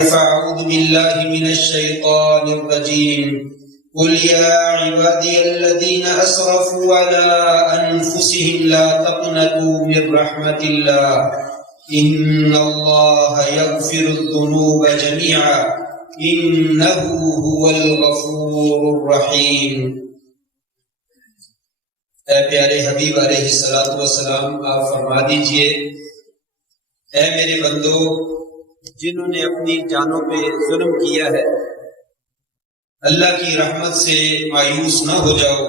فأعوذ بالله من الشيطان الرجيم قل يا عبادي الذين أسرفوا على أنفسهم لا تقنطوا من رحمة الله إن الله يغفر الذنوب جميعا إنه هو الغفور الرحيم۔ اے پیارے حبیب علیہ السلام، آپ فرما دیجئے، اے میرے بندو جنہوں نے اپنی جانوں پہ ظلم کیا ہے، اللہ کی رحمت سے مایوس نہ ہو جاؤ۔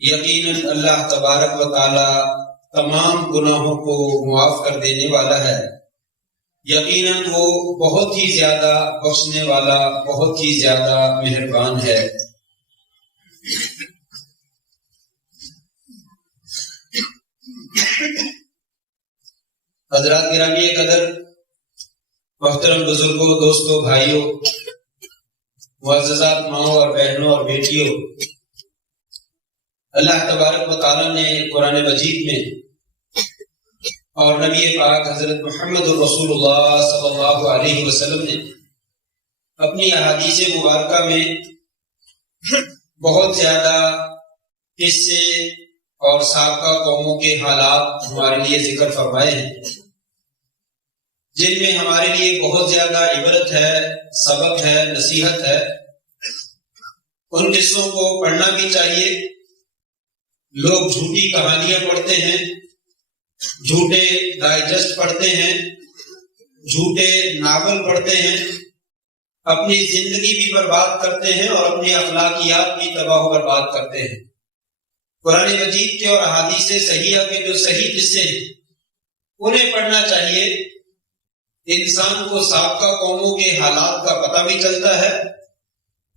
یقیناً اللہ تبارک و تعالی تمام گناہوں کو معاف کر دینے والا ہے، یقیناً وہ بہت ہی زیادہ بخشنے والا، بہت ہی زیادہ مہربان ہے۔ حضرات گرامی قدر، محترم بزرگوں، دوستوں، بھائیوں، معززات ماؤں اور بہنوں اور بیٹیوں، اللہ تبارک و تعالیٰ نے قرآن مجید میں اور نبی پاک حضرت محمد رسول اللہ صلی اللہ علیہ وسلم نے اپنی احادیث مبارکہ میں بہت زیادہ قصے اور سابقہ قوموں کے حالات ہمارے لیے ذکر فرمائے ہیں، جن میں ہمارے لیے بہت زیادہ عبرت ہے، سبق ہے، نصیحت ہے۔ ان قصوں کو پڑھنا بھی چاہیے۔ لوگ جھوٹی کہانیاں پڑھتے ہیں، جھوٹے ڈائجسٹ پڑھتے ہیں، جھوٹے ناول پڑھتے ہیں، اپنی زندگی بھی برباد کرتے ہیں اور اپنی اخلاقیات بھی تباہ و برباد کرتے ہیں۔ قرآن مجید کے اور احادیث صحیحہ کے جو صحیح قصے ہیں انہیں پڑھنا چاہیے۔ انسان کو سابقہ قوموں کے حالات کا پتہ بھی چلتا ہے،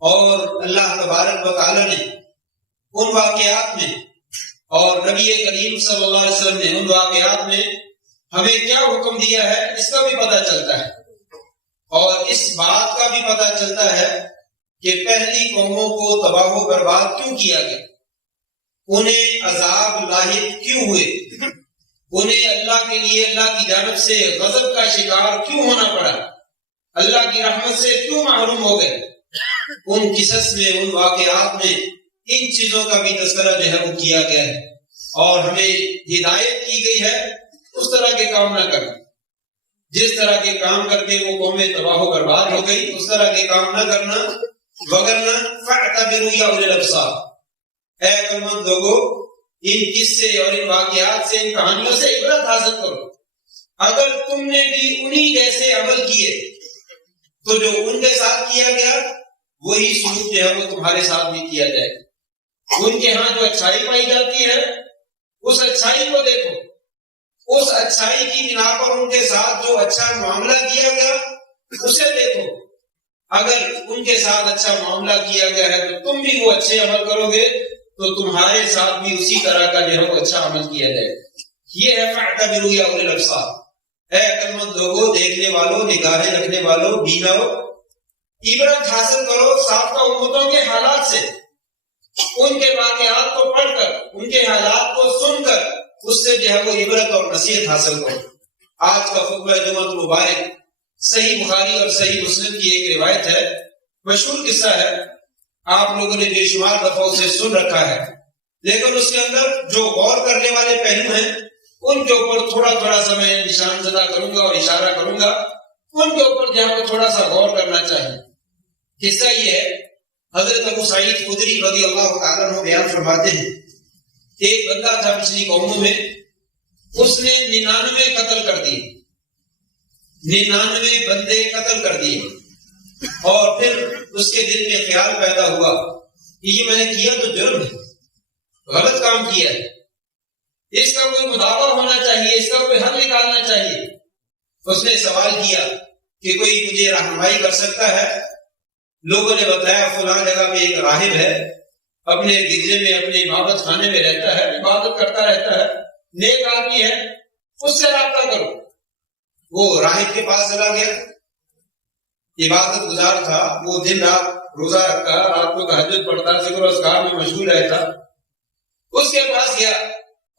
اور اللہ تبارک و تعالیٰ نے ان واقعات میں اور نبی کریم صلی اللہ علیہ وسلم نے ان واقعات میں ہمیں کیا حکم دیا ہے اس کا بھی پتہ چلتا ہے، اور اس بات کا بھی پتہ چلتا ہے کہ پہلی قوموں کو تباہ و برباد کیوں کیا گیا، انہیں عذاب لاحق کیوں ہوئے، انہیں اللہ کے لیے اللہ کی جانب سے غضب کا شکار کیوں ہونا پڑا، اللہ کی رحمت سے کیوں محروم ہو گئے۔ ان قصص میں، ان واقعات میں ان چیزوں کا بھی تذکرہ جو ہے وہ کیا گیا ہے، اور ہمیں ہدایت کی گئی ہے اس طرح کے کام نہ کرنا۔ جس طرح کے کام کر کے وہ قومیں تباہ و برباد ہو گئی اس طرح کے کام نہ کرنا، وگرنہ فاعتبروا یا اولی الابصار، اے عقل مند لوگوں، ان قصے اور ان واقعات سے، ان کہانیوں سے عبرت حاصل کرو۔ اگر تم نے بھی انہی جیسے عمل کیے تو جو ان کے ساتھ کیا گیا وہی سلوک جو ہے وہ تمہارے ساتھ بھی کیا جائے گا۔ ان کے ہاں جو اچھائی پائی جاتی ہے اس اچھائی کو دیکھو، اس اچھائی کی بنا پر ان کے ساتھ جو اچھا معاملہ کیا گیا اسے دیکھو۔ اگر ان کے ساتھ اچھا معاملہ کیا گیا ہے تو تم بھی وہ اچھے عمل کرو گے تو تمہارے ساتھ بھی اسی طرح کا جو ہے وہ اچھا عمل کیا جائے گا۔ یہ ہے فاعتبروا یا اولی الابصار، اے عقل مند لوگوں، دیکھنے والوں، نگاہیں رکھنے والوں، بیناؤ، عبرت حاصل کرو سابقہ امتوں کے حالات سے۔ ان کے واقعات کو پڑھ کر، ان کے حالات کو سن کر اس سے جو ہے وہ عبرت اور نصیحت حاصل کرو۔ آج کا خطبہ جمعۃ مبارک صحیح بخاری اور صحیح مسلم کی ایک روایت ہے، مشہور قصہ ہے، آپ لوگوں نے بے شمار دفعہ اسے سن رکھا ہے، لیکن اس کے اندر جو غور کرنے والے پہلو ہیں ان کے اوپر تھوڑا تھوڑا سا میں نشان زدہ کروں گا اور اشارہ کروں گا، ان کے اوپر جو ہے وہ تھوڑا سا غور کرنا چاہیے۔ قصہ یہ ہے، حضرت ابو سعید خدری رضی اللہ تعالیٰ عنہ بیان فرماتے ہیں، ایک بندہ تھا پچھلی قوموں میں، اس نے 99 قتل کر دیے، 99 بندے قتل کر دیے، اور پھر اس کے دل میں خیال پیدا ہوا کہ یہ میں نے کیا تو جرم ہے، غلط کام کیا ہے، اس کا کوئی مداوع ہونا چاہیے، اس کا کوئی حل نکالنا چاہیے۔ اس نے سوال کیا کہ کوئی مجھے رہنمائی کر سکتا ہے؟ لوگوں نے بتایا فلاں جگہ پہ ایک راہب ہے، اپنے گرجے میں، اپنے عبادت خانے میں رہتا ہے، عبادت کرتا رہتا ہے، نیک آدمی ہے، اس سے رابطہ کرو۔ وہ راہب کے پاس چلا گیا، عبادت گزار تھا، وہ دن رات روزہ رکھتا، رات کو تہجد پڑھتا، ذکر و اذکار میں مشغول رہتا۔ اس کے پاس گیا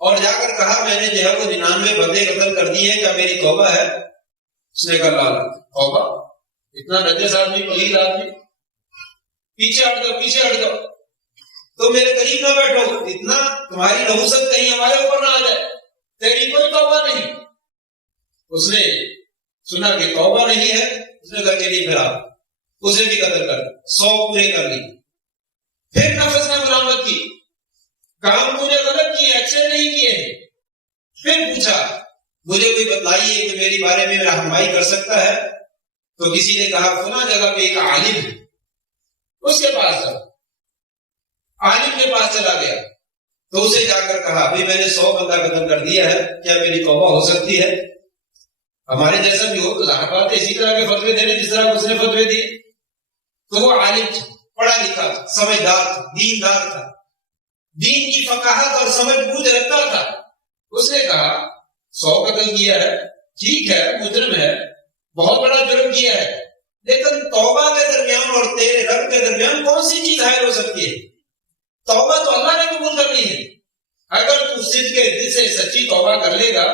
اور جا کر کہا میں نے جو ہے وہ 99 بندے قتل کر دیے، کیا میری توبہ ہے؟ اس نے کہا لا توبہ اتنا نجس آدمی، پلید آدمی، پیچھے ہٹ جاؤ، پیچھے ہٹ جاؤ، تو میرے قریب نہ بیٹھو، اتنا تمہاری نحوست کہیں ہمارے اوپر نہ آ جائے، تیری کوئی توبہ نہیں۔ اس نے سنا کہ توبہ نہیں ہے، اس نے کہا کہ نہیں، پھر آپ اسے بھی قتل کر، 100 پورے کر لی۔ پھر نفس نے ملامت کی، کام تم نے غلط کیے، اچھے نہیں کیے۔ پھر پوچھا مجھے کوئی بتلائیے کہ میری بارے میں رہنمائی کر سکتا ہے؟ تو کسی نے کہا فلاں جگہ پہ ایک عالم ہے، اس کے پاس جاؤ۔ عالم کے پاس چلا گیا تو اسے جا کر کہا بھائی میں نے 100 بندہ قتل کر دیا ہے، کیا میری توبہ ہو سکتی ہے؟ ہمارے جیسا بھی ہو تو ظاہر بات ہے اسی طرح کے فتوے دینے جس طرح اس نے فتوے دیے۔ تو وہ عالم تھا، پڑھا لکھا تھا، سمجھدار تھا، دیندار تھا، دین کی فقاہت اور سمجھ بوجھ رکھتا تھا۔ اس نے کہا 100 قتل کیا ہے، ٹھیک ہے، مجرم ہے، بہت بڑا جرم کیا ہے، لیکن توبہ کے درمیان اور تیرے رب کے درمیان کون سی چیز حائل ہو سکتی ہے؟ توبہ تو اللہ نے قبول کرنی ہے۔ اگر تو صدق کے دل سے سچی توبہ کر لے گا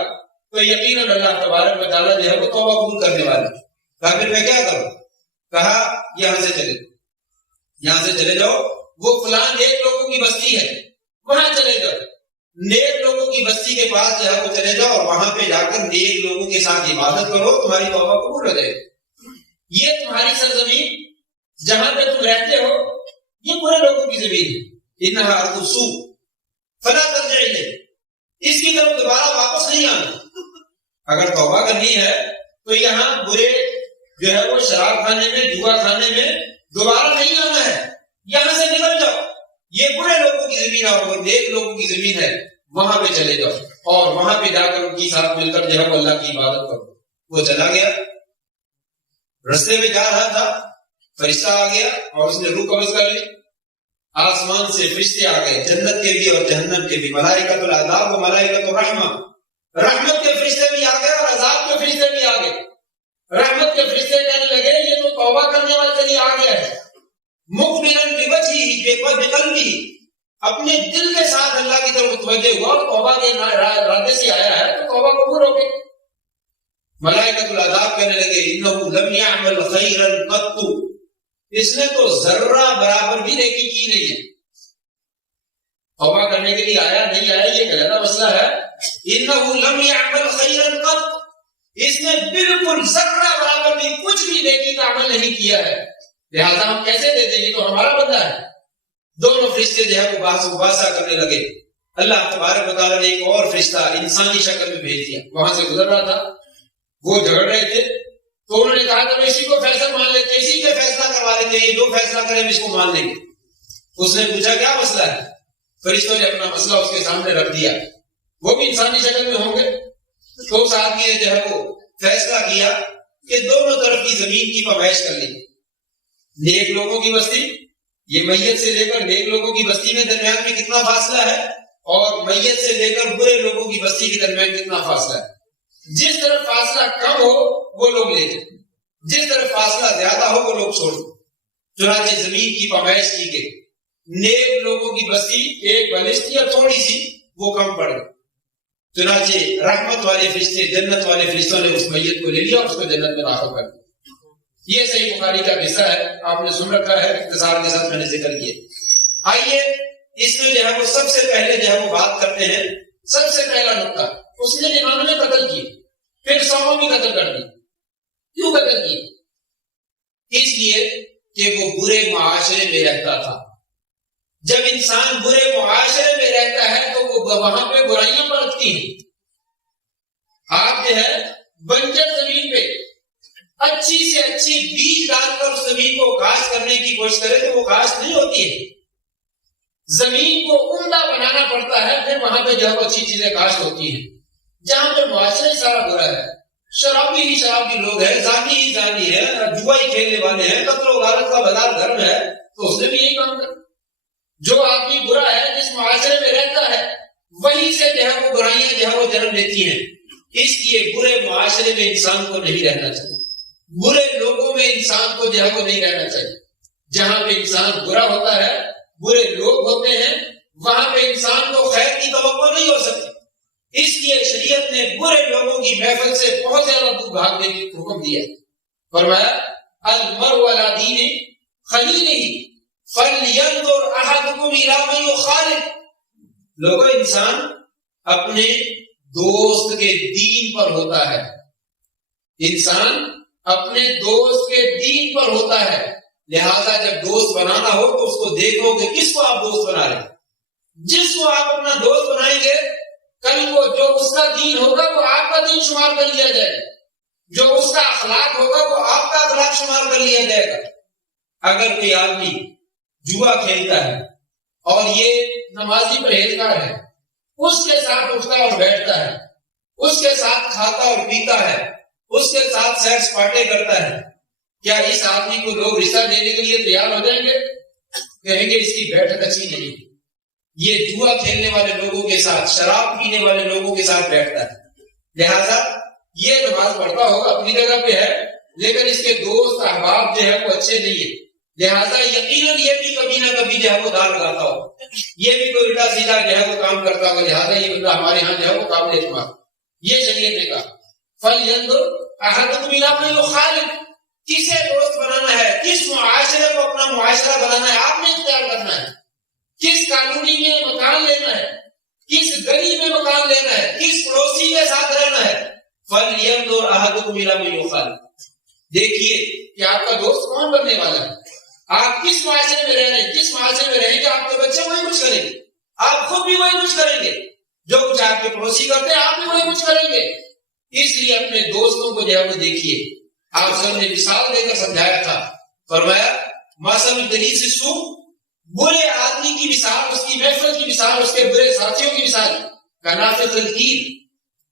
تو یقیناً اللہ تبارک و تعالیٰ جو ہے وہ توبہ قبول کرنے والا ہے۔ کہا پھر میں کیا کروں؟ کہا یہاں سے چلے جاؤ، یہاں سے چلے جاؤ، وہ فلاں نیک لوگوں کی بستی ہے، وہاں چلے جاؤ، نیک لوگوں کی بستی کے پاس جو ہے وہ چلے جاؤ اور وہاں پہ جا کر نیک لوگوں کے ساتھ عبادت کرو، تمہاری توبہ قبول ہو جائے گی۔ یہ تمہاری سرزمین جہاں پہ تم رہتے ہو یہ برے لوگوں کی زمین ہے، انہا ارض سوء فلا ترجع الیہ، اس کی طرف دوبارہ واپس نہیں آنا۔ اگر توبہ کرنی ہے تو یہاں برے جو ہے وہ شراب کھانے میں، جوا کھانے میں دوبارہ نہیں آنا ہے، یہاں سے نکل جاؤ، یہ برے لوگوں کی زمین ہے اور وہ نیک لوگوں کی زمین ہے، وہاں پہ چلے جاؤ اور وہاں پہ جا کر ان کی ساتھ مل کر جو ہے وہ اللہ کی عبادت کرو۔ وہ چلا گیا، رستے میں جا رہا تھا، فرشتہ آ گیا اور اس نے روح قبض کر لی۔ آسمان سے فرشتے آ گئے، جنت کے بھی اور جہنم کے بھی، ملائکۃ العذاب و ملائکۃ الرحمہ، رحمت کے فرشتے بھی آ گئے اور عذاب کے فرشتے بھی آ گئے۔ رحمت کے فرشتے کہنے لگے یہ تو توبہ کرنے والے کے لیے آ گیا ہے، مقبلاً بوجہہ بقلبہ، اپنے دل کے ساتھ اللہ کی طرف متوجہ ہوا اور توبہ کے ارادے سے آیا ہے تو توبہ قبول ہو گئی۔ ملائکۃ العذاب کہنے لگے انہ لم یعمل خیرا قط، اس نے تو ذرہ برابر بھی نیکی کی نہیں ہے، توبہ کرنے کے لیے آیا نہیں آیا یہ غلط مسئلہ ہے۔ انہ لم یعمل خیرا قط، اس نے بالکل ذرہ برابر بھی کچھ بھی نیکی کا عمل نہیں کیا ہے، لہذا ہم کیسے دیتے، یہ تو ہمارا بندہ ہے۔ دونوں فرشتے جو ہے وہ بحث مباحثہ کرنے لگے۔ اللہ تبارک و تعالیٰ نے ایک اور فرشتہ انسانی شکل میں بھیج دیا، وہاں سے گزر رہا تھا، وہ جھگڑ رہے تھے تو انہوں نے کہا کہ میں اسی کو فیصلہ مان لیتے ہیں، اسی کے فیصلہ کروا لیتے ہیں، یہ جو فیصلہ کرے ہم اس کو مان لیں گے۔ اس نے پوچھا کیا مسئلہ ہے؟ فرشتوں نے اپنا مسئلہ اس کے سامنے رکھ دیا، وہ بھی انسانی شکل میں ہوں گے۔ تو اس آدمی نے جو ہے وہ فیصلہ کیا کہ دونوں طرف کی زمین کی پیمائش کر لی، نیک لوگوں کی بستی، یہ میت سے لے کر نیک لوگوں کی بستی میں درمیان میں کتنا فاصلہ ہے، اور میت سے لے کر برے لوگوں کی بستی کے درمیان کتنا فاصلہ ہے۔ جس طرف فاصلہ کم ہو وہ لوگ لے جائیں، جس طرف فاصلہ زیادہ ہو وہ لوگ چھوڑ دیں۔ چنانچہ زمین کی پیمائش کی گئی، نیک لوگوں کی بستی ایک بلشت یا تھوڑی سی وہ کم پڑ گئی، چنانچہ رحمت والے فرشتے، جنت والے فرشتوں نے اس میت کو لے لیا اور اس کو جنت میں داخل کر دیا۔ یہ صحیح بخاری کا قصہ ہے، آپ نے سن رکھا ہے، اختصار کے ساتھ میں نے ذکر کیا۔ آئیے اس میں جو ہے وہ سب سے پہلے جو ہے وہ بات کرتے ہیں، سب سے پہلا نقطہ، اس نے 99 قتل کیے، پھر 100 بھی قتل کر دی۔ کیوں قتل کیے؟ اس لیے کہ وہ برے معاشرے میں رہتا تھا۔ جب انسان برے معاشرے میں رہتا ہے تو وہ وہاں پہ برائیاں پرتتی ہیں۔ آپ جو ہے بنجر زمین پہ اچھی سے اچھی بیج ڈال کر اس زمین کو کاشت کرنے کی کوشش کرے تو وہ کاشت نہیں ہوتی ہے، زمین کو عمدہ بنانا پڑتا ہے، پھر وہاں پہ جو ہے اچھی چیزیں کاشت ہوتی ہیں۔ جہاں پہ معاشرے سارا برا ہے، شرابی ہی شرابی لوگ ہیں، زانی ہی زانی ہے، جوا ہی کھیلنے والے ہیں، قتل و غارت کا بازار گھر میں ہے، تو اس نے بھی یہی کام کر۔ جو آدمی برا ہے جس معاشرے میں رہتا ہے وہیں سے جو ہے وہ برائیاں جو ہے وہ جنم لیتی ہیں۔ اس لیے برے معاشرے میں انسان کو نہیں رہنا چاہیے، برے لوگوں میں انسان کو جو ہے وہ نہیں رہنا چاہیے۔ جہاں پہ انسان برا ہوتا ہے، برے لوگ ہوتے ہیں، وہاں پہ انسان کو خیر کی توقع نہیں ہو سکتی۔ اس لیے شریعت نے برے لوگوں کی محفل سے بہت زیادہ دور بھاگنے کی حکم دیا، فرمایا المرء علی دین خلیلہ فلینظر احدکم الی من یخالط. لوگوں انسان اپنے دوست کے دین پر ہوتا ہے. انسان اپنے دوست کے دین پر ہوتا ہے. لہذا جب دوست بنانا ہو تو اس کو دیکھو کہ کس کو آپ دوست بنا رہے ہیں. جس کو آپ اپنا دوست بنائیں گے کل وہ جو اس کا دین ہوگا وہ آپ کا دین شمار کر لیا جائے گا. جو اس کا اخلاق ہوگا وہ آپ کا اخلاق شمار کر لیا جائے گا. اگر کوئی آدمی جوا کھیلتا ہے اور یہ نمازی پرہیزگار ہے, اس کے ساتھ اٹھتا اور بیٹھتا ہے, اس کے ساتھ کھاتا اور پیتا ہے, اس کے ساتھ سیر سپاٹے کرتا ہے, کیا اس آدمی کو لوگ رشتہ دینے کے لیے تیار ہو جائیں گے؟ کہیں گے اس کی بیٹھک اچھی نہیں. یہ جوا کھیلنے والے لوگوں کے ساتھ, شراب پینے والے لوگوں کے ساتھ بیٹھتا ہے. لہذا یہ نماز پڑھتا ہوگا, اپنی جگہ پہ ہے, لیکن اس کے دوست احباب جو ہے وہ اچھے نہیں ہیں. لہذا یقیناً یہ بھی کبھی نہ کبھی جو ہے وہ دار لگاتا ہو, یہ بھی کوئی الٹا سیدھا جو ہے وہ کام کرتا ہوگا. لہذا یہ بندہ ہمارے ہاں جو ہے وہ قابل اعتماد. یہ شریعت نے کہا فَلْيَنْظُرْ أَحَدُكُمْ إِلَىٰ مَن يُخَالِطُ. کسے دوست بنانا ہے, کس معاشرے کو اپنا معاشرہ بنانا ہے, آپ نے اختیار کرنا ہے. کس کالونی میں مکان لینا ہے, کس گلی میں مکان لینا ہے, کس پڑوسی کے ساتھ رہنا ہے. فَلْيَنْظُرْ أَحَدُكُمْ إِلَىٰ مَن يُخَالِطُ. دیکھیے کہ آپ کا دوست کون بننے والا ہے, آپ کس معاشرے میں رہ رہے ہیں. جس معاشرے میں رہیں گے آپ کے بچے وہی کچھ کریں گے, آپ خود بھی وہی کچھ کریں گے, جو کچھ آپ کے پڑوسی کرتے ہیں آپ بھی وہی کچھ کریں گے. اس لیے اپنے دوستوں کو جو ہے وہ دیکھیے. آپ سب نے مثال دے کر سمجھایا تھا, فرمایا مثل الجلیس السوء, برے آدمی کی مثال, اس کی محفل کی مثال, اس کے برے ساتھیوں کی مثال کنافۃ الکیر,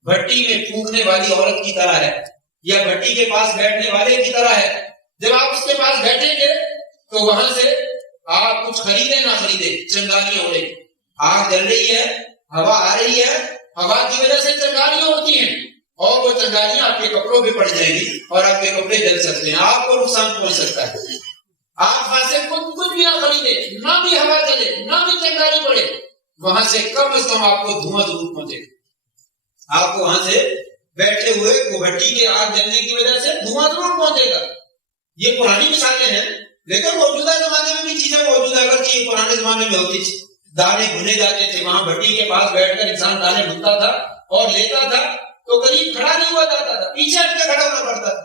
بھٹی میں پھونکنے والی عورت کی طرح ہے, یا بھٹی کے پاس بیٹھنے والے کی طرح ہے. جب آپ اس کے پاس بیٹھیں گے تو وہاں سے آپ کچھ خریدیں نہ خریدیں, چنگاریاں اڑیں. آگ جل رہی ہے, ہوا آ رہی ہے, ہوا کی وجہ سے چنگاریاں ہوتی ہیں, اور وہ چنگاریاں آپ کے کپڑوں پہ پڑ جائیں گی اور آپ کے کپڑے جل سکتے ہیں, آپ کو نقصان پہنچ سکتا ہے. آپ وہاں سے کچھ بھی نہ خریدیں, نہ بھی ہوا چلے, نہ بھی چنگاری پڑے, وہاں سے کم از کم آپ کو دھواں ضرور پہنچے گا. آپ کو وہاں سے بیٹھے ہوئے وہ بھٹی کے آگ جلنے کی وجہ سے دھواں ضرور پہنچے گا. یہ پرانی مثالیں ہیں, لیکن موجودہ زمانے میں بھی چیزیں موجود ہے. اگرچہ یہ پرانے زمانے میں ہوتی تھی, دانے بھنے جاتے تھے, وہاں بھٹی کے پاس بیٹھ کر انسان دانے بھنتا تھا اور لیتا تھا تو قریب کھڑا نہیں ہوا جاتا تھا, پیچھے ہٹ کے کھڑا ہونا پڑتا تھا.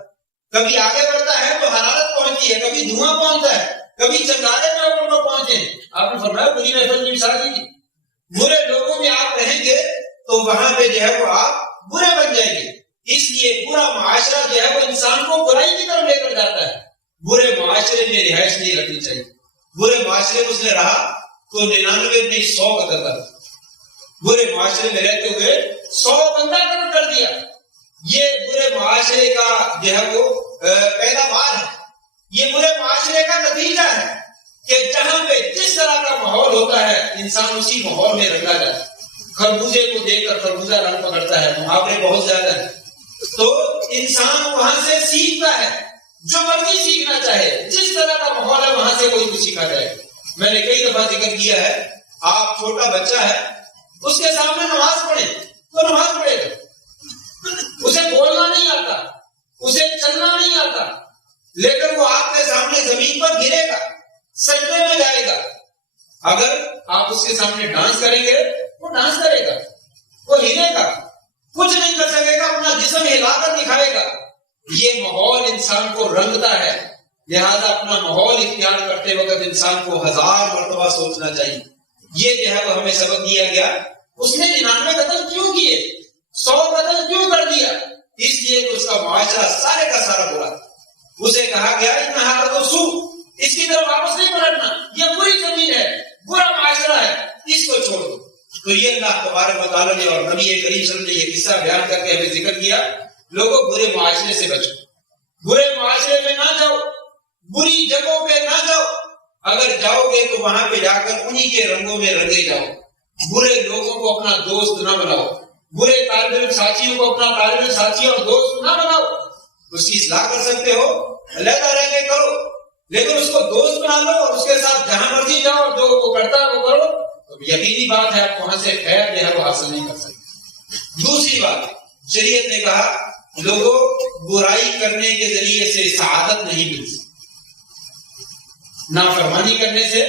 کبھی آگے بڑھتا ہے تو حرارت پہنچتی ہے, کبھی دھواں پہنچتا ہے, کبھی چنگارے میں اوپر کو پہنچے. آپ نے فرمایا بری محفل کی مثال دی. برے لوگوں میں آپ رہیں گے تو وہاں پہ جو ہے وہ آپ برے بن جائیں گے. اس لیے برا معاشرہ جو ہے وہ انسان کو برائی کی طرف لے کر جاتا ہے. برے معاشرے میں رہائش نہیں رکھنی چاہیے. برے معاشرے میں اس نے رہا تو 99 نہیں 100 قتل کر, برے معاشرے میں رہتے ہوئے 100 بندہ قتل کر دیا. یہ برے معاشرے کا جو ہے وہ پیداوار ہے, یہ برے معاشرے کا نتیجہ ہے کہ جہاں پہ جس طرح کا ماحول ہوتا ہے انسان اسی ماحول میں رنگا جاتا ہے. خربوزے کو دیکھ کر خربوزہ رنگ پکڑتا ہے, محاورے بہت زیادہ ہیں, تو انسان وہاں سے سیکھتا ہے جو مرضی سیکھنا چاہے. جس طرح کا ماحول ہے وہاں سے کوئی کچھ سیکھا جائے. میں نے کئی دفعہ ذکر کیا ہے, آپ چھوٹا بچہ ہے, اس کے سامنے نماز پڑھے تو نماز پڑھے گا. اسے بولنا نہیں آتا, اسے چلنا نہیں آتا, لیکن وہ آپ کے سامنے زمین پر گرے گا, سجدے میں جائے گا. اگر آپ اس کے سامنے ڈانس کریں گے وہ ڈانس کرے گا, وہ ہلے گا, کچھ نہیں کر سکے گا, اپنا جسم ہلا کر دکھائے گا. یہ ماحول انسان کو رنگتا ہے. لہذا اپنا ماحول اختیار کرتے وقت انسان کو 1000 مرتبہ سوچنا چاہیے. یہ جو ہے وہ ہمیں سبق دیا گیا. اس نے 99 قتل کیوں کیے, 100 قتل کیوں کر دیا؟ اس لیے کہ اس کا معاشرہ سارے کا سارا برا تھا. اسے کہا گیا انہا تو سو, اس کی طرف واپس نہیں پلٹنا, یہ بری زمین ہے, برا معاشرہ ہے, اس کو چھوڑ دو. تو یہ اللہ تبارک و تعالیٰ نے اور نبی کریم صلی اللہ علیہ وسلم نے یہ قصہ بیان کر کے ہمیں ذکر کیا, لوگوں برے معاشرے سے بچو, برے معاشرے میں نہ جاؤ, بری جگہوں پہ نہ جاؤ. اگر جاؤ گے تو وہاں پہ جا کر انہی کے رنگوں میں رنگے جاؤ. برے لوگوں کو اپنا دوست نہ بناؤ, برے طالب علم ساتھیوں کو اپنا طالب علم ساتھی اور دوست نہ بناؤ. اس کی اصلاح کر سکتے ہو, علیحدہ رہ کے کرو, لیکن اس کو دوست بنا لو اور اس کے ساتھ جہاں مرضی جاؤ, جو وہ کرتا ہے وہ کرو, تو یقینی بات ہے آپ وہاں سے خیر جو ہے وہ حاصل نہیں کر سکتے. دوسری بات, شریعت نے کہا لوگوں برائی کرنے کے ذریعے سے سعادت نہیں ملتی. نافرمانی کرنے سے،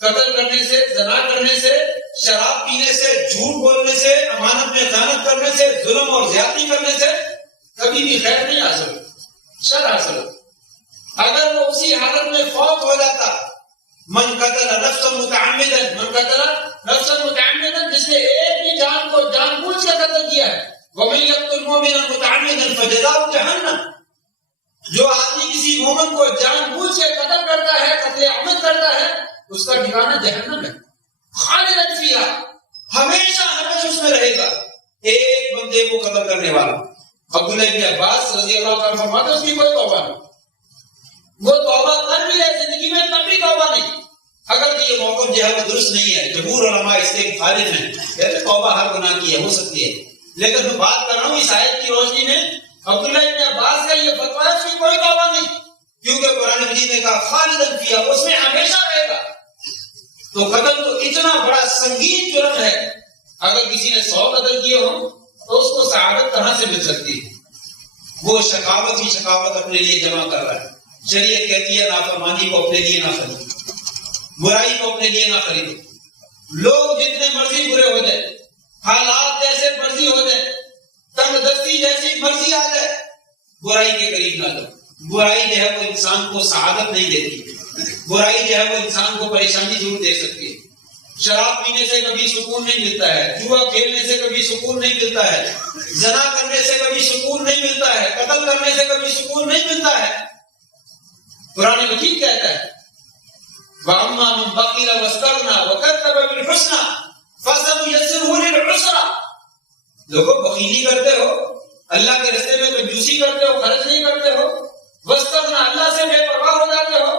قتل کرنے سے، زنا کرنے سے، شراب پینے سے، جھوٹ بولنے سے، امانت میں خیانت کرنے سے، ظلم اور زیادتی کرنے سے کبھی بھی خیر نہیں حاصل ہوتی، شر حاصل ہوتی۔ اگر وہ اسی حالت میں فوت ہو جاتا، من قتل نفسا متعمدا، من قتل نفسا متعمدا، جس نے ایک بھی جان کو جان بوجھ کر قتل کیا ہے، ومن يقتل مؤمنا متعمدا فجزاؤه جہنم، جو آدمی کسی مومن کو جان بوجھ کے قتل کرتا ہے، قتل عمد کرتا ہے، اس کا ٹھکانہ جہنم ہے، خالدا فیہا، ہمیشہ ہمیشہ اس میں رہے گا۔ ایک بندے کو قتل کرنے والا، عبداللہ بن عباس رضی اللہ تعالیٰ فرماتے ہیں اس کی کوئی توبہ نہیں، وہ توبہ کر بھی رہے زندگی میں تب بھی توبہ نہیں۔ اگر یہ موقف جو ہے وہ درست نہیں ہے، جمہور علماء اس کے مخالف ہیں، کہتے توبہ ہر گناہ کی ہے، ہو سکتی ہے، لیکن میں بات کر رہا ہوں اس آیت کی روشنی میں عبداللہ بن عباس کا یہ فتویٰ ہے اس کی کوئی توبہ نہیں، کیونکہ قرآن مجید نے کہا خالداً فیہا، اس میں ہمیشہ رہے گا۔ تو قتل تو اتنا بڑا سنگین جرم ہے، اگر کسی نے 100 قتل کیے ہوں تو اس کو سعادت کہاں سے مل سکتی ہے؟ وہ شقاوت ہی شقاوت اپنے لیے جمع کر رہا ہے۔ شریعت کہتی ہے نافرمانی کو اپنے لیے نہ خریدو، برائی کو اپنے لیے نہ خریدو۔ لوگ جتنے مرضی برے ہو جائے، حالات جیسے مرضی ہو جائے، تنگ دستی جیسی مرضی آ جائے، برائی کے قریب نہ جاؤ۔ برائی جو ہے وہ انسان کو سعادت نہیں دیتی، برائی جو ہے وہ انسان کو پریشانی ضرور دے سکتی ہے۔ شراب پینے سے کبھی سکون نہیں ملتا ہے، جوا کھیلنے سے کبھی سکون نہیں ملتا ہے، زنا کرنے سے کبھی سکون نہیں ملتا ہے، قتل کرنے سے کبھی سکون نہیں ملتا ہے۔ قرآن مجید کہتا ہے وَأَمَّا مَنْ بَخِلَ وَاسْتَغْنَىٰ وَكَذَّبَ بِالْحُسْنَىٰ فَسَنُيَسِّرُهُ لِلْعُسْرَىٰ، لوگوں بخیلی کرتے ہو، اللہ کے راستے میں کنجوسی کرتے ہو، خرچ نہیں کرتے ہو، وَاسْتَغْنَىٰ، اللہ سے بے پرواہ ہو جاتے ہو،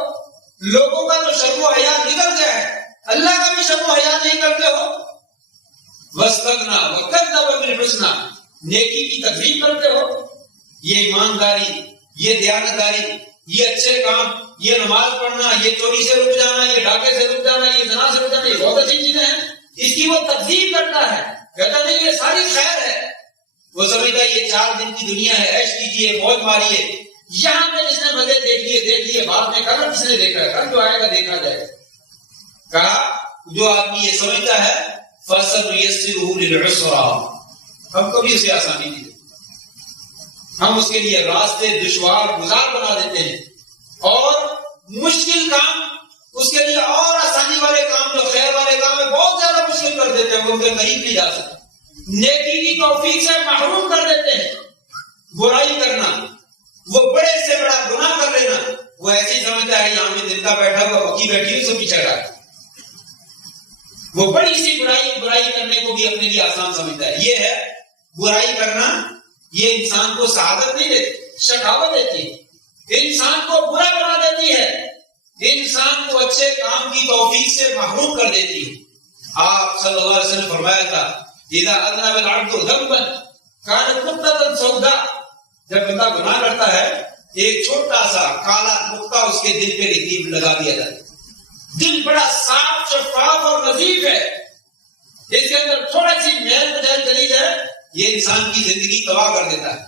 لوگوں کا تو شرم و حیا نکل گیا ہے، اللہ کا بھی شرم و حیا نہیں کرتے ہو، وَاسْتَغْنَىٰ وَكَذَّبَ بِالْحُسْنَىٰ، نیکی کی تکذیب کرتے ہو۔ یہ ایمانداری، یہ دیانتداری، یہ اچھے کام، یہ نماز پڑھنا، یہ چوری سے رک جانا، یہ ڈاکے سے رک جانا، یہ زنا سے رک جانا، یہ بہت اچھی چیزیں ہیں، اس کی وہ تکذیب کرتا ہے، کہتا نہیں یہ ساری خیر ہے، وہ سمجھتا ہے یہ 4 دن کی دنیا ہے، عیش کیجیے، موج ماریے، یہاں پہ جس نے مزے دیکھ لیے بعد میں کل کس نے دیکھا ہے، کل جو آئے گا دیکھا جائے گا۔ کہا جو آدمی یہ سمجھتا ہے فَسَنُيَسِّرُهُ لِلْعُسْرَىٰ، ہم کبھی اسے آسانی نہیں دیتے، ہم اس کے لیے راستے دشوار گزار بنا دیتے ہیں، اور مشکل کام اس کے لیے اور آسانی والے کام جو خیر والے کام ہے بہت زیادہ مشکل کر دیتے ہیں، وہ ان کے قریب نہیں جا سکتے، نیکی کی توفیق سے محروم کر دیتے ہیں۔ برائی کرنا، وہ بڑے سے بڑا گناہ کر لینا، وہ ایسی سمجھتا ہے یہاں میں دل کا بیٹھا ہوا مکی بیٹھی ہوئی سب پیچھے رہا، وہ بڑی سی برائی کرنے کو بھی اپنے لیے آسان سمجھتا ہے۔ یہ ہے برائی کرنا، یہ انسان کو سعادت نہیں دیتی، شقاوت دیتی ہے، انسان کو برا بنا دیتی ہے، انسان کو اچھے کام کی توفیق سے محروم کر دیتی ہے۔ آپ صلی اللہ علیہ وسلم فرمایا تھا اذا اذنب العبد ذنبا كانت نقطة سوداء، جب بندہ گناہ کرتا ہے ایک چھوٹا سا کالا نقطہ اس کے دل پہ لگا دیا جاتا ہے۔ دل بڑا صاف شفاف اور نظیف ہے، اس کے اندر تھوڑا سی میل مجال چلی جائے یہ انسان کی زندگی تباہ کر دیتا ہے،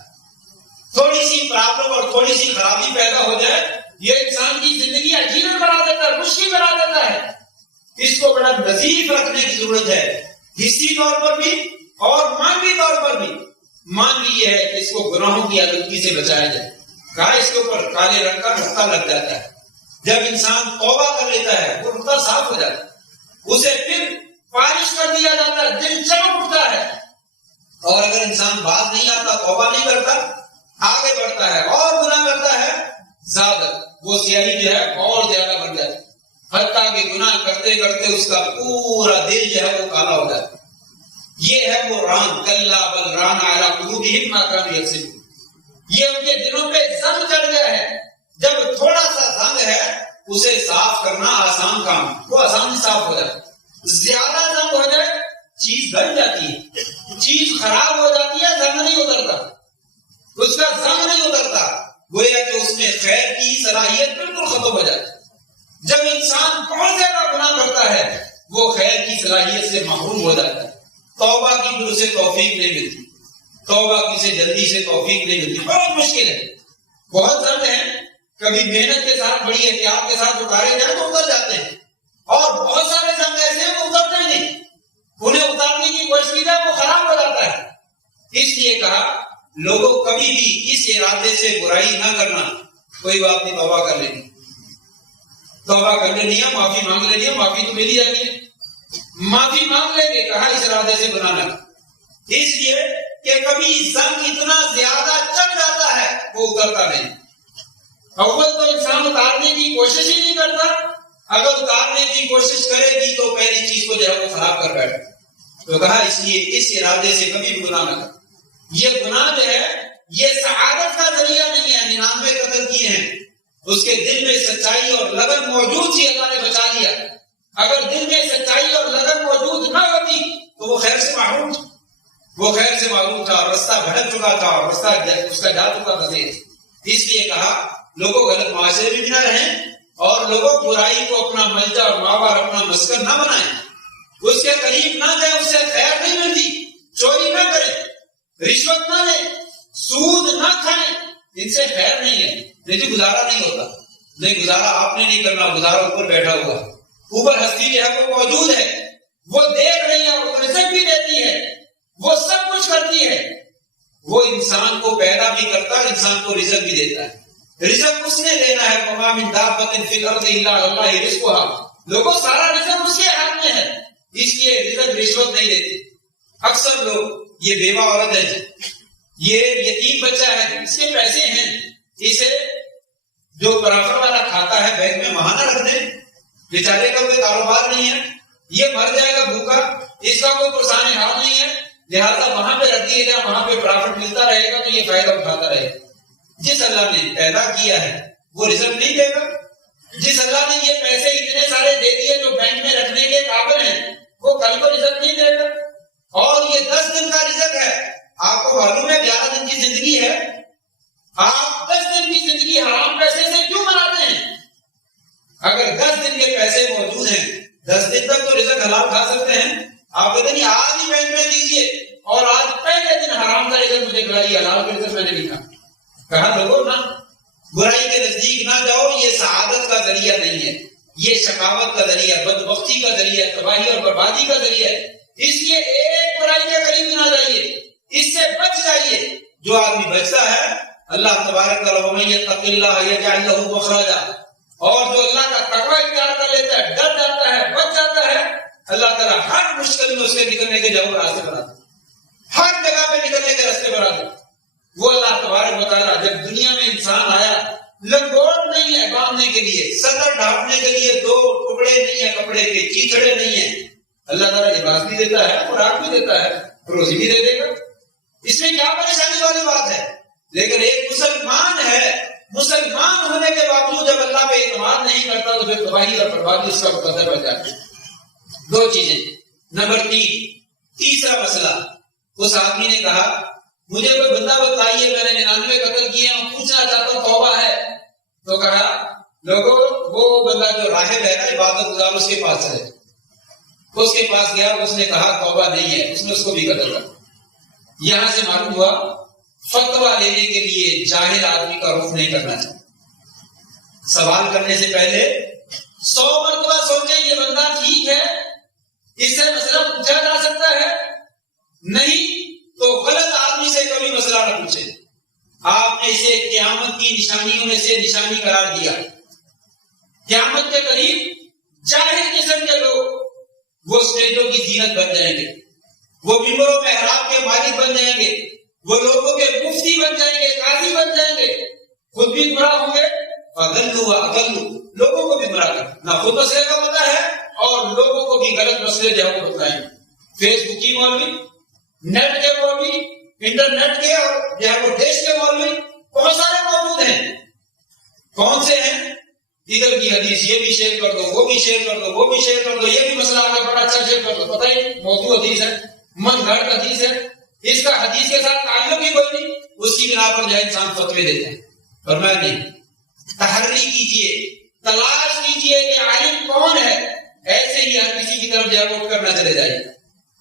تھوڑی سی پرابلم اور تھوڑی سی خرابی پیدا ہو جائے یہ انسان کی زندگی عجیب بنا دیتا ہے، مشکل بنا دیتا ہے۔ اس کو بڑا نظیف رکھنے کی ضرورت ہے، حصی طور پر بھی اور مانوی طور پر بھی۔ مانوی یہ ہے کہ اس کو گناہوں کی آلودگی سے بچایا جائے، کہا اس کے اوپر کالے رنگ کا نقطہ لگ جاتا ہے، جب انسان توبہ کر لیتا ہے وہ نقطہ صاف ہو جاتا ہے، اسے پھر پالش کر دیا جاتا ہے، دل چمک اٹھتا ہے، اور اگر انسان باز نہیں آتا، توبہ نہیں کرتا، آگے بڑھتا ہے اور گناہ کرتا ہے، زیادہ وہ سیاہی جو ہے اور زیادہ بڑھ جاتی ہے، حتیٰ کہ گناہ کرتے کرتے اس کا پورا دل جو ہے وہ کالا ہو جاتا ہے۔ یہ ہے وہ ران، کلا بل ران علی قلوبہم ما کانوا یکسبون، یہ ان کے دلوں پہ زنگ چڑھ گیا ہے۔ جب تھوڑا سا زنگ ہے اسے صاف کرنا آسان کام، وہ آسان سے صاف ہو جاتا ہے، زیادہ زنگ ہو جائے چیز گل جاتی ہے، چیز خراب ہو جاتی ہے، زنگ نہیں اترتا، اس کا زنگ نہیں اترتا، گویا کہ اس میں خیر کی صلاحیت بالکل ختم ہو جاتی ہے۔ جب انسان بہت زیادہ گناہ کرتا ہے وہ خیر کی صلاحیت سے محروم ہو جاتا ہے، توبہ کی بھی اسے توفیق نہیں ملتی، توبہ کی سے جلدی سے توفیق نہیں ملتی، بہت مشکل ہے، بہت زنگ ہے، کبھی محنت کے ساتھ بڑی احتیاط کے ساتھ اتارے جائیں تو اتر جاتے ہیں، اور بہت سارے زنگ ایسے ہیں وہ اترتے نہیں، انہیں اتارنے کی کوشش کی جائے وہ خراب ہو جاتا ہے۔ اس لیے کہا لوگوں کبھی بھی اس ارادے سے برائی نہ کرنا، کوئی بات نہیں توبہ کر لینی، توبہ کر لینی ہے، معافی مانگ لینی ہے، معافی تو مل ہی جائے گی، معافی مانگ لیں گے، کہا اس ارادے سے بنانا، اس لیے کہ کبھی زنگ اتنا زیادہ چڑھ جاتا ہے وہ اترتا نہیں۔ اول تو انسان اتارنے کی کوشش ہی نہیں کرتا، اگر اتارنے کی کوشش کرے گی تو پہلی چیز کو جو ہے وہ خراب کر بیٹھے، تو کہا اس لیے اس ارادے سے کبھی بھی گناہ نہ کر۔ یہ گناہ جو ہے یہ سعادت کا ذریعہ نہیں ہے، 99 قتل کیے ہیں، اس کے دل میں سچائی اور لگن موجود تھی، اللہ نے بچا لیا، اگر دل میں سچائی اور لگن موجود نہ ہوتی تو وہ خیر سے محروم تھا، وہ خیر سے معلوم تھا، رستہ بھٹک چکا تھا اور رستہ اس کا جا چکا تھا۔ اس لیے کہا لوگوں غلط معاشرے میں بھی نہ رہیں اور لوگوں برائی کو اپنا ملجا اور ماوا اپنا مسکن نہ بنائیں، اس کے قریب نہ جائیں، اس سے خیر نہیں ملتی، چوری نہ کریں، رشوت نہ لیں، سود نہ کھائیں، ان سے خیر نہیں ہے، نہیں گزارا نہیں ہوتا، نہیں گزارا آپ نے نہیں کرنا، گزارا اوپر بیٹھا ہوا، اوپر ہستی جو ہے وہ موجود ہے، وہ دیکھ رہی ہے، وہ رزق بھی دیتی ہے، وہ سب کچھ کرتی ہے، وہ انسان کو پیدا بھی کرتا ہے، انسان کو رزق بھی دیتا ہے، رزق اس نے دینا ہے، وما من دابۃ فی الارض الا علی اللہ رزقها، لوگوں سارا رزق اس کے ہاتھ میں ہے، اس لیے رزق رشوت نہیں دیتے۔ اکثر لوگ یہ بیوہ عورت ہے، یہ یتیم بچہ ہے، اس کے پیسے ہیں، اسے جو برابر والا کھاتا ہے بینک میں وہاں نہ رکھ دیں، بیچارے کا کوئی کاروبار نہیں ہے، یہ مر جائے گا بھوکا، اس کا کوئی پرسان حال نہیں ہے، لہذا وہاں پہ رکھ دیے جائے، وہاں پہ پرافٹ ملتا رہے گا تو یہ فائدہ اٹھاتا رہے گا۔ جس اللہ نے پیدا کیا ہے وہ رزق نہیں دے گا، جس اللہ نے یہ پیسے اتنے سارے دے دیے جو بینک میں رکھنے کے قابل ہیں وہ کل کو رزق نہیں دے گا، اور یہ 10 دن کا رزق ہے، آپ کو معلوم ہے 11 دن کی زندگی ہے، آپ 10 دن کی زندگی حرام پیسے سے کیوں بناتے ہیں؟ اگر 10 دن کے پیسے موجود ہیں 10 دن تک تو رزق حلال کھا سکتے ہیں، آپ کہتے نہیں آج ہی بینک میں دیجیے اور آج پہلے دن حرام کا رزق مجھے کھلائیے، حلال کا رزق میں نے نہیں کھا۔ کہا لوگوں نہ برائی کے نزدیک نہ جاؤ، یہ سعادت کا ذریعہ نہیں ہے، یہ شقاوت کا ذریعہ، بدبختی کا ذریعہ، تباہی اور بربادی کا ذریعہ ہے، اس لیے ایک برائی کے قریب نہ جائیے، اس سے بچ جائیے۔ جو آدمی بچتا ہے اللہ تبارک و تعالی ومن یتق اللہ یجعل لہ مخرجا، اور جو اللہ کا تقوی اختیار کر لیتا ہے، ڈر جاتا ہے، بچ جاتا ہے، اللہ تعالیٰ ہر مشکل میں اس کے نکلنے کے جگہ راستے بناتا ہے، ہر جگہ پہ نکلنے کے راستے بناتا ہے۔ وہ اللہ تبارک و تعالیٰ جب دنیا میں انسان آیا، لنگوٹ نہیں ہے باندھنے کے لیے، سطر ڈھانپنے کے لیے 2 ٹکڑے نہیں ہیں کپڑے کے، چیچڑے نہیں ہیں، اللہ تعالیٰ لباس بھی دیتا ہے، خوراک بھی دیتا ہے، روزی بھی دے دے گا، اس میں کیا پریشانی والی بات ہے؟ لیکن ایک مسلمان ہے، مسلمان ہونے کے باوجود جب اللہ پہ اعتماد نہیں کرتا تو پھر تباہی اور بربادی اس کا مقدر بن جاتی ہے۔ 2 چیزیں۔ نمبر 3، تیسرا مسئلہ، اس آدمی نے کہا مجھے کوئی بندہ بتائیے، میں نے 99 قتل کیے ہیں، پوچھنا چاہتا ہوں توبہ ہے، تو کہا لوگوں وہ بندہ جو راہب ہے نا عبادت گزار، اس کے پاس چلے، اس کے پاس گیا، اس نے کہا توبہ نہیں ہے، اس نے اس کو بھی قتل کر۔ یہاں سے معلوم ہوا فتویٰ لینے کے لیے جاہل آدمی کا رخ نہیں کرنا چاہیے، سوال کرنے سے پہلے 100 مرتبہ سوچیں یہ بندہ ٹھیک ہے، اس سے مسئلہ پوچھا جا سکتا ہے، نہیں تو غلط آدمی سے کبھی مسئلہ نہ پوچھے۔ آپ نے اسے قیامت کی نشانیوں میں سے نشانی قرار دیا، قیامت کے قریب جاہل قسم کے لوگ وہ اسٹیجوں کی زینت بن جائیں گے، وہ ممبر و محراب کے مالک بن جائیں گے، وہ لوگوں کے مفتی بن جائیں گے، قاضی بن جائیں گے، خود بھی گمراہ ہوں گے، اضلوا واضلوا، لوگوں کو بھی گمراہ کر، نہ خود مسئلے کا پتہ ہے اور لوگوں کو بھی غلط مسئلے جو ہے وہ بتلائیں گے۔ فیس بک کی مولوی، نیٹ کے مولوی، انٹرنیٹ کے اور جو ہے وہ دیش کے مولوی بہت سارے موجود ہیں۔ کون سے ہیں؟ ادھر کی حدیث یہ بھی شیئر کر دو، وہ بھی شیئر کر دو، وہ بھی شیئر کر دو، یہ بھی مسئلہ آگے بڑا اچھا شیئر کر دو، پتہ ہی موضوع حدیث ہے، من گھڑت حدیث ہے، اس کا حدیث کے ساتھ تعلق ہی کوئی نہیں، اس کی بنا پر جو ہے انسان فتوے دیتے ہیں۔ فرمایا نہیں، تحری کیجئے، تلاش کیجئے کہ عالم کون ہے، ایسے ہی ہر کسی کی طرف جب اٹھ کر نہ چلے جائے۔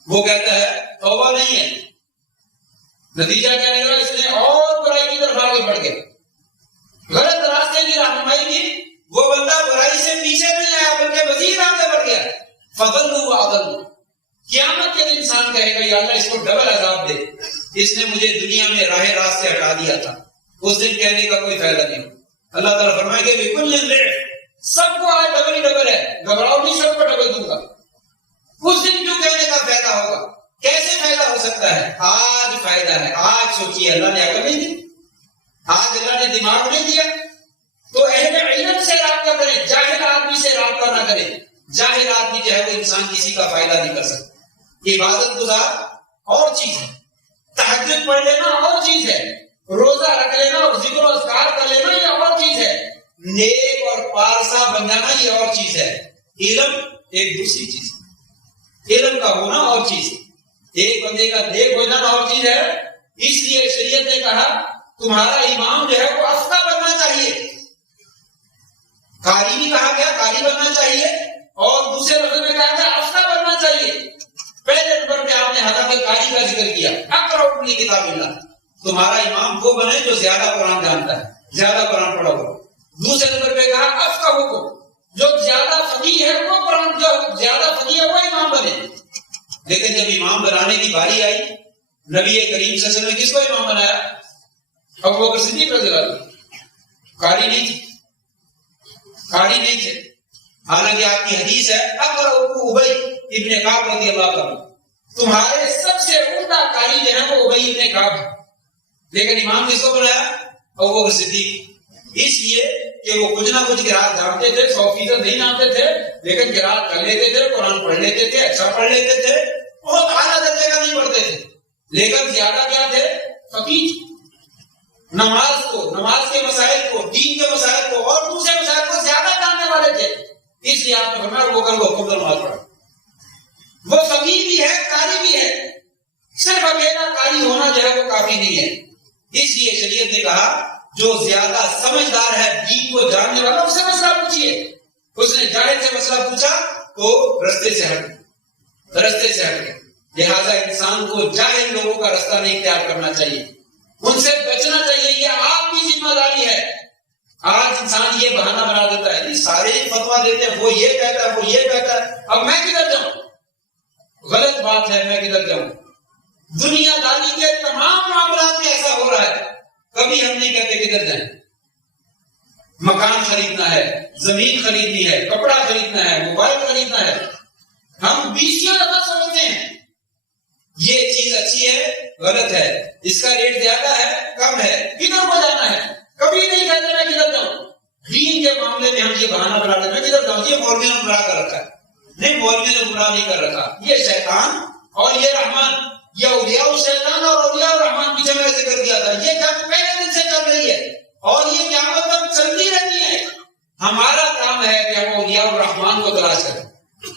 وہ کہتا ہے توبہ نہیں ہے، نتیجہ کیا نکلا؟ اس نے اور برائی کی طرف آگے بڑھ گیا، غلط راستے کی راہ فضلوا واضلوا. قیامت کے دن انسان کہے گا یا اللہ اس کو ڈبل عذاب دے، اس نے مجھے دنیا میں راہ راست سے ہٹا دیا تھا. اس دن کہنے کا کوئی فائدہ نہیں. اللہ تعالیٰ فرمائیں گے بالکل سب کو آج ڈبل ہی ڈبل ہے، گھبراؤ نہیں، سب کو ڈبل دوں گا. اس دن کیوں کہنے کا فائدہ ہوگا؟ کیسے فائدہ ہو سکتا ہے؟ آج فائدہ ہے. آج سوچیے، اللہ نے عقل نہیں دی، آج اللہ نے دماغ نہیں دیا. تو اہل علم سے رابطہ کریں، جاہل آدمی سے رابطہ نہ کریں. جاہل آدمی جو ہے وہ انسان کسی کا فائدہ نہیں کر سکتا. عبادت گزار اور چیز ہے، تہجد پڑھ لینا اور چیز ہے، روزہ رکھ لینا اور ذکر و اذکار کر لینا یہ اور چیز ہے، نیک اور پارسا بن جانا یہ اور چیز ہے. علم ایک دوسری چیز ہے، علم کا ہونا اور چیز ہے، ایک بندے کا نیک ہو جانا اور چیز ہے. اس لیے شریعت نے کہا تمہارا امام جو ہے وہ افقہ بننا چاہیے. قاری بھی کہا گیا قاری بننا چاہیے، اور دوسرے لفظ میں کہا گیا افقہ بننا چاہیے. پہلے نمبر پہ آپ نے حضرت قاری کا ذکر کیا، اقرؤ من کتاب اللہ. تمہارا امام وہ بنے جو زیادہ قرآن جانتا ہے، زیادہ قرآن پڑھا ہو. دوسرے نمبر پہ کہا افقہ کو، جو زیادہ فقیہ ہے وہ قرآن، جو زیادہ فقیہ ہے وہ امام بنے. لیکن جب امام بنانے کی باری آئی، نبی کریم صلی اللہ علیہ وسلم نے کس کو امام بنایا؟ ابوبکر صدیق رضی اللہ عنہ. قاری نہیں تھے، قاری نہیں تھے. حالانکہ آپ کی حدیث ہے اقرؤ ابی ابن کعب رضی اللہ عنہ، تمہارے سب سے عمدہ قاری جو ہے وہ ابی ابن کعب ہے. لیکن امام کس کو بنایا؟ ابوبکر صدیق. اس لیے کہ وہ کچھ نہ کچھ قرات جانتے تھے، 100% نہیں جانتے تھے، لیکن قرات کر لیتے تھے، قرآن پڑھ لیتے تھے، اچھا پڑھ لیتے تھے، بہت اعلیٰ درجے کا نہیں پڑھتے تھے، لیکن زیادہ کیا تھے؟ فقیہ. نماز کو، نماز کے مسائل کو، دین کے مسائل کو اور دوسرے مسائل کو زیادہ جاننے والے تھے. اس لیے آپ نے فرمایا وہ کر وہ خود نماز پڑھا. وہ فقیہ بھی ہے، قاری بھی ہے. صرف اکیلا قاری ہونا جو ہے وہ کافی نہیں ہے. اس لیے شریعت نے کہا جو زیادہ سمجھدار ہے، دین کو جاننے والا، اس سے مسئلہ پوچھیے. اس نے جاہل سے مسئلہ پوچھا تو رستے سے ہٹ گئے. لہذا انسان کو جاہل لوگوں کا رستہ نہیں اختیار کرنا چاہیے، ان سے بچنا چاہیے. یہ آپ کی ذمہ داری ہے. آج انسان یہ بہانہ بنا دیتا ہے، سارے فتویٰ دیتے ہیں، وہ یہ کہتا ہے، وہ یہ کہتا ہے، اب میں کدھر جاؤں؟ غلط بات ہے، میں کدھر جاؤں؟ دنیا داری کے تمام معاملات میں ایسا ہو رہا ہے. کبھی ہم نہیں کہتے کدھر جائیں. مکان خریدنا ہے، زمین خریدنی ہے، کپڑا خریدنا ہے، موبائل خریدنا ہے، ہم 20 دفعہ سوچتے ہیں یہ چیز اچھی ہے، غلط ہے، اس کا ریٹ زیادہ ہے، کم ہے، کدھر کو جانا ہے. کبھی نہیں کہتے میں کدھر جاؤں. دین کے معاملے میں ہم یہ بہانہ بنا دیتے میں کدھر جاؤں. یہ مولوی نے گمراہ کر رکھا ہے. نہیں، مولوی نے گمراہ نہیں کر رکھا. یہ شیطان اور یہ رحمان، یہ اولیاء الشیطان اور اولیاء الرحمان کی جمع ذکر کیا تھا. یہ جنگ پہلے دن سے چل رہی ہے اور یہ قیامت تک چلتی رہتی ہے. ہمارا کام ہے کہ ہم اولیاء الرحمان کو تلاش کریں،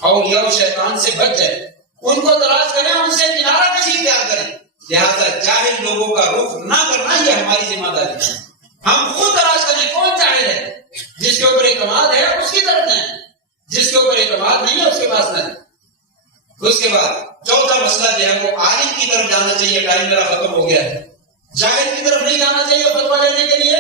اولیاء الشیطان سے بچ جائیں، ان کو تلاش کریں، ان سے کنارہ کشی اختیار کریں. لہذا جاہل لوگوں کا رخ نہ کرنا یہ ہماری ذمہ داری ہے. ہم خود تلاش کریں کون جاہل ہے. جس کے اوپر اعتماد ہے اس کی طرف جائیں، جس کے اوپر اعتماد نہیں ہے اس کے پاس نہ جائیں. اس کے بعد چوتھا مسئلہ جو ہے وہ عالم کی طرف جانا چاہیے. ٹائم میرا ختم ہو گیا ہے. جاہل کی طرف نہیں جانا چاہیے فتویٰ لینے کے لیے،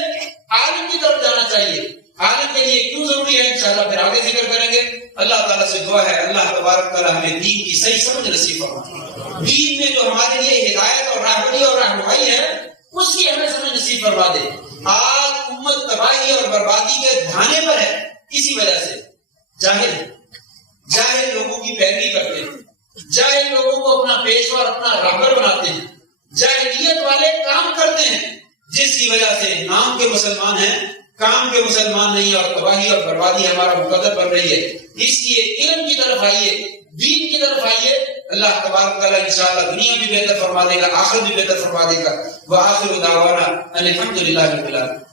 عالم کی طرف جانا چاہیے. عالم کے لیے کیوں ضروری ہے انشاءاللہ پھر آگے ذکر کریں گے. اللہ تعالیٰ سے دعا ہے اللہ تبارک تعالیٰ ہمیں دین کی صحیح سمجھ نصیب فرمائے. دین میں جو ہمارے لیے ہدایت اور راہبری اور رہنمائی ہے اس کی ہمیں سمجھ نصیب فرما دے. آج امت تباہی اور بربادی کے دھانے پر ہے، اسی وجہ سے جاہل لوگوں کی پیروی کرتے ہیں، جاہل لوگوں کو اپنا پیشوا اور اپنا رہبر بناتے ہیں، جاہلیت والے کام کرتے ہیں، جس کی وجہ سے نام کے مسلمان ہیں، کام کے مسلمان نہیں، اور تباہی اور بربادی ہمارا مقدر بن رہی ہے. اس لیے علم کی طرف آئیے، دین کی طرف آئیے. اللہ تبارک تعالیٰ انشاءاللہ دنیا بھی بہتر فرما دے گا، آخرت بھی بہتر فرما دے گا. وآخر دعوانا الحمدللہ رب العالمین.